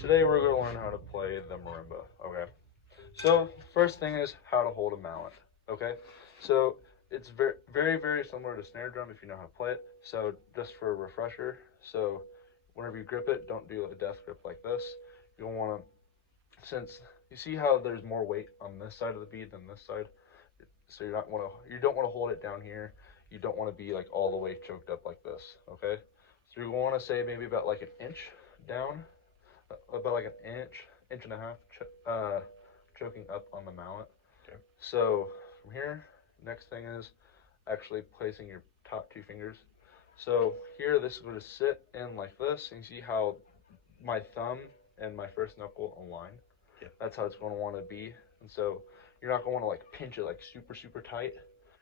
Today we're going to learn how to play the marimba, okay? So, first thing is how to hold a mallet, okay? So, it's very similar to snare drum if you know how to play it. So, just for a refresher, so whenever you grip it, don't do a death grip like this. You don't want to, since you see how there's more weight on this side of the bead than this side, so you don't want to hold it down here. You don't want to be like all the way choked up like this, okay? So you want to say maybe about like an inch down, about like an inch and a half, choking up on the mallet. Okay. So from here, next thing is actually placing your top two fingers. So here, this is going to sit in like this, and you see how my thumb and my first knuckle align. Yep. That's how it's going to want to be. And so you're not going to want to like pinch it like super tight.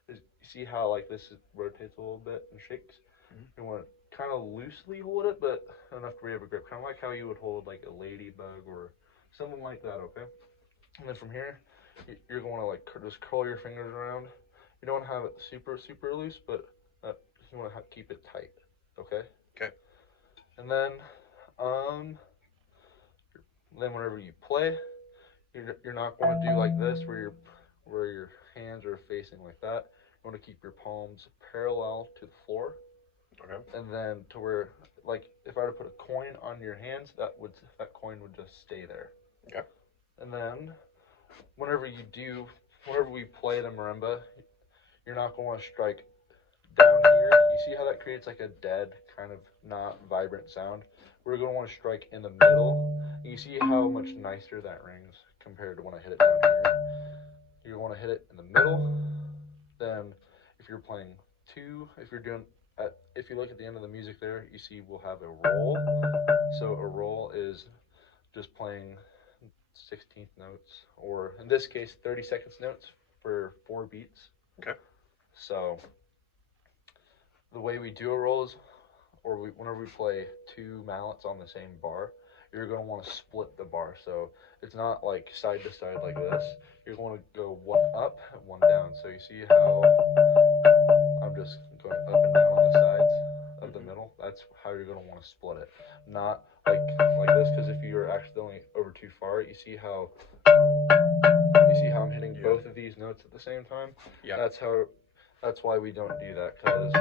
You see how like this rotates a little bit and shakes. Mm-hmm. You want to kind of loosely hold it, but enough to be able to grip, kind of like how you would hold like a ladybug or something like that. Okay. And then from here, you're going to like just curl your fingers around. You don't have it super loose, but you want to keep it tight. Okay. Okay. And um, then whenever you play, you're not going to do like this where your hands are facing like that. You want to keep your palms parallel to the floor. Okay. And then to where, like, if I were to put a coin on your hands, that coin would just stay there. Okay. And then whenever whenever we play the marimba, you're not going to strike down here. You see how that creates like a dead kind of not vibrant sound? We're going to want to strike in the middle. And you see how much nicer that rings compared to when I hit it down here. You want to hit it in the middle. Then if you're playing two, if you look at the end of the music there, you see we'll have a roll. So a roll is just playing 16th notes, or in this case, 30 seconds notes for 4 beats. Okay. So the way we do a roll is, whenever we play two mallets on the same bar, you're going to want to split the bar. So it's not like side to side like this. You're going to go one up and one down. So you see how I'm just going up and down on the sides of the middle. That's how you're going to want to split it. Not like this, because if you're accidentally over too far, you see how I'm hitting both of these notes at the same time. Yeah. That's why we don't do that, because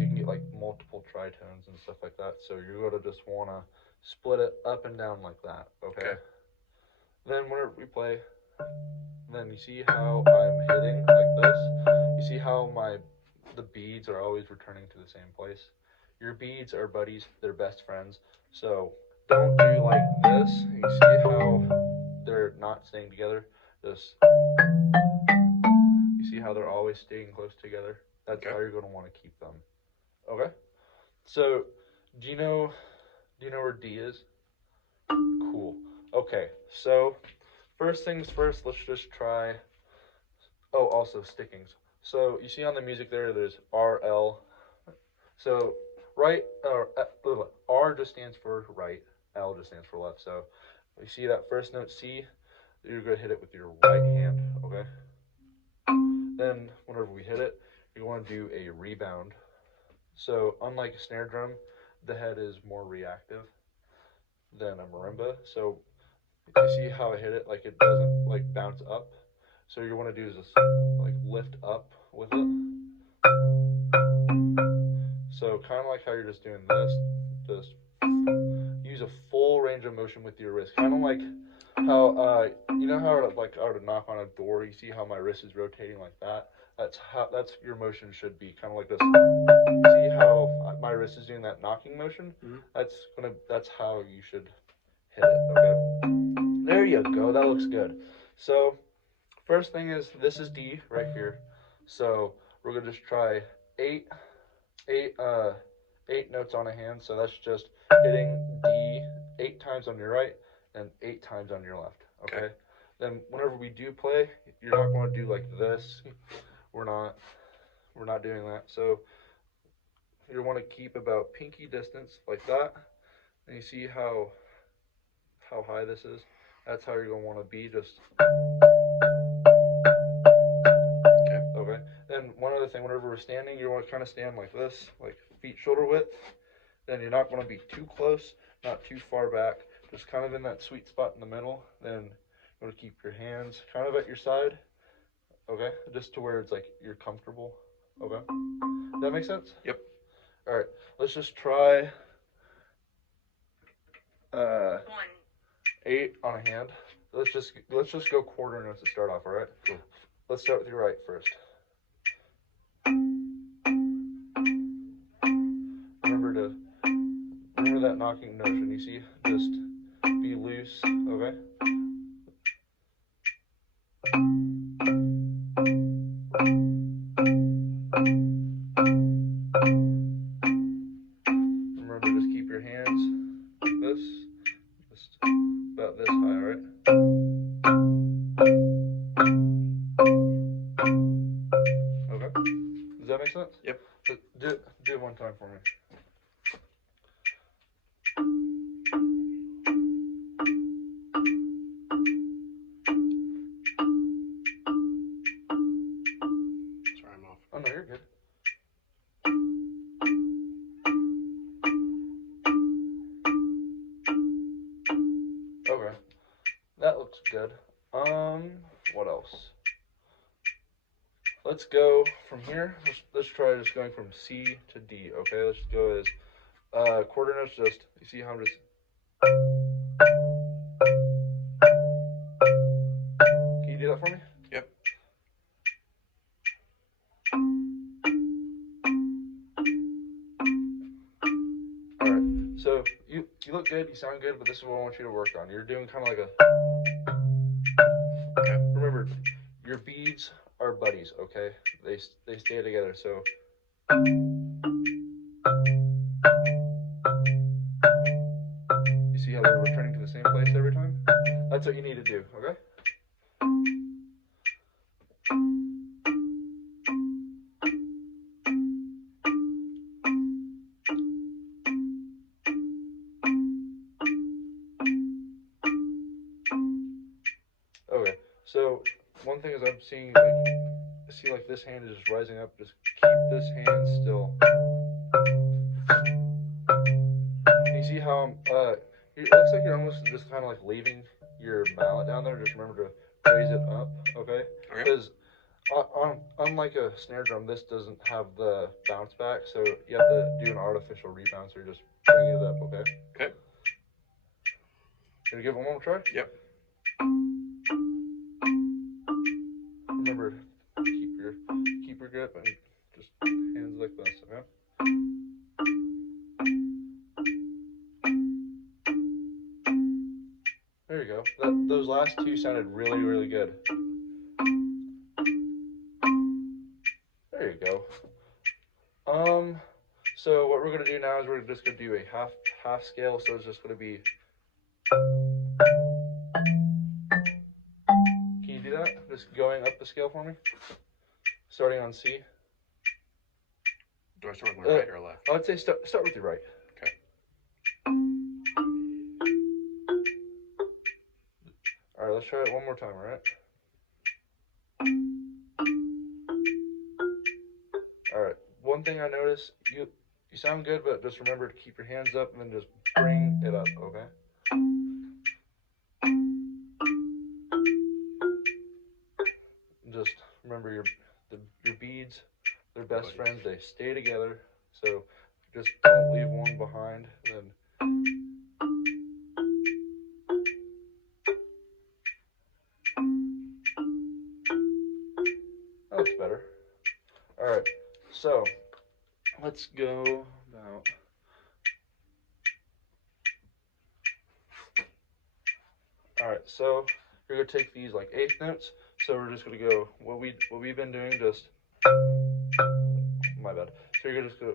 you can get like multiple tritones and stuff like that. So you're going to just want to split it up and down like that. Okay. Then whenever we play, then you see how I'm hitting like this. You see how the beads are always returning to the same place. Your beads are buddies, they're best friends. So don't do like this. You see how they're not staying together. Just you see how they're always staying close together. That's how you're going to want to keep them. Okay. So do you know where D is? Cool. Okay. So first things first, let's just try. Oh, also stickings. So you see on the music there's R, L. So R just stands for right, L just stands for left. So you see that first note C, you're going to hit it with your right hand, okay? Then whenever we hit it, you want to do a rebound. So unlike a snare drum, the head is more reactive than a marimba. So you see how I hit it, like it doesn't like bounce up. So you want to do is just like lift up with it. So kind of like how you're just doing this, just use a full range of motion with your wrist. Kind of like how you know how like I would knock on a door. You see how my wrist is rotating like that. That's your motion should be. Kind of like this. See how my wrist is doing that knocking motion? Mm-hmm. That's how you should hit it. Okay. There you go. That looks good. So first thing is this is D right here. So we're gonna just try eight notes on a hand. So that's just hitting D 8 times on your right and 8 times on your left. Okay. Then whenever we do play, you're not going to do like this. We're not doing that. So you want to keep about pinky distance like that. And you see how high this is. That's how you're going to want to be. Just okay. Then one other thing, whenever we're standing, you want to kind of stand like this, like feet shoulder width. Then you're not going to be too close, not too far back, just kind of in that sweet spot in the middle. Then you want to keep your hands kind of at your side, okay? Just to where it's like you're comfortable, okay? Does that make sense? Yep. All right, let's just try 8 on a hand. Let's just go quarter notes to start off, all right? Cool. Let's start with your right first. Remember that knocking notion, you see? Just be loose, okay? Remember, just keep your hands like this, just about this high, all right? Okay, does that make sense? Yep. Do it one time for me. Sorry, I'm off. Oh no, you're good. Okay, that looks good. What else? Let's go from here. Let's try just going from C to D. Okay, let's go as quarter notes. Just you see how I'm just. Can you do that for me? Yep. All right. So you look good. You sound good, but this is what I want you to work on. You're doing kind of like a. Okay. Remember, your beads are buddies. Okay, they stay together. So. You see how they're returning to the same place every time? That's what you need to do. Okay. Okay, so one thing is I'm seeing like I see like this hand is just rising up. Just keep this hand still. You see how I'm it looks like you're almost just kind of like leaving your mallet down there. Just remember to raise it up, okay? Okay. Because unlike a snare drum, this doesn't have the bounce back, so you have to do an artificial rebound. So you're just bringing it up, okay? Okay. Gonna give it one more try? Yep. Remember, keep your grip and just hands like this, okay? There you go. Those last two sounded really, really good. There you go. So what we're gonna do now is we're just gonna do a half scale. So it's just gonna be. Can you do that? Just going up the scale for me. Starting on C. Do I start with my right or left? I would say start with your right. Okay. All right, let's try it one more time. All right. All right. One thing I noticed, you sound good, but just remember to keep your hands up and then just bring it up. Okay. Just remember your beads, they're best friends. They stay together. So just don't leave one behind. Then that looks better. All right. So let's go about. All right. So you're gonna take these like eighth notes. So we're just gonna go what we've been doing. Just my bad. So you're just gonna.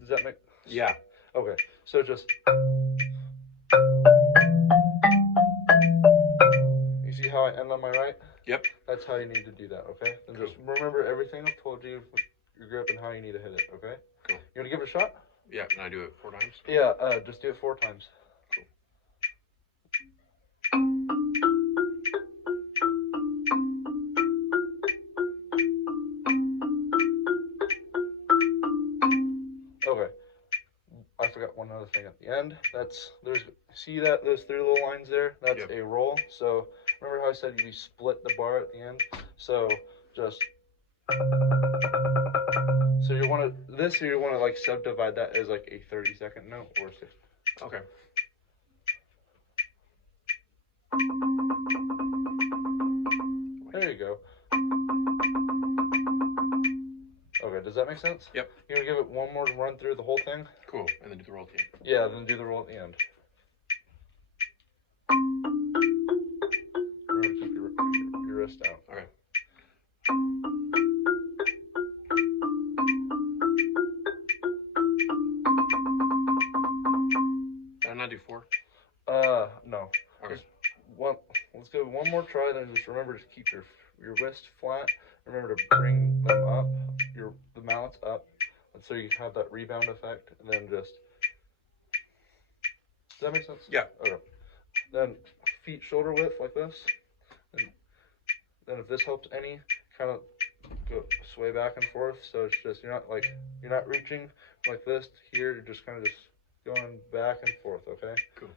Does that make? Yeah. Okay. So just. You see how I end on my right? Yep. That's how you need to do that. Okay. Then just remember everything I've told you with your grip and how you need to hit it. Okay. Cool. You want to give it a shot? Yeah. Can I do it 4 times? Yeah. Just do it 4 times. Cool. Okay. I forgot one other thing. the end. See that those three little lines there? That's Yep. a roll. So remember how I said you split the bar at the end? So just so you want to like subdivide that as like a 30-second note or 60. Okay. There you go. Okay, does that make sense? Yep. You want to give it one more run through the whole thing? Cool. And then do the roll at the end. Yeah, then do the roll at the end. Remember to keep your wrist out. Okay. Did I not do 4? No. Okay. Let's go one more try. Then just remember to keep your wrist flat. Remember to bring them up, the mallets up, and so you have that rebound effect. And then just does that make sense? Yeah. Okay. Then feet shoulder width like this. And then if this helps any, kind of go sway back and forth. So it's just you're not reaching like this here. You're just kind of just going back and forth. Okay. Cool.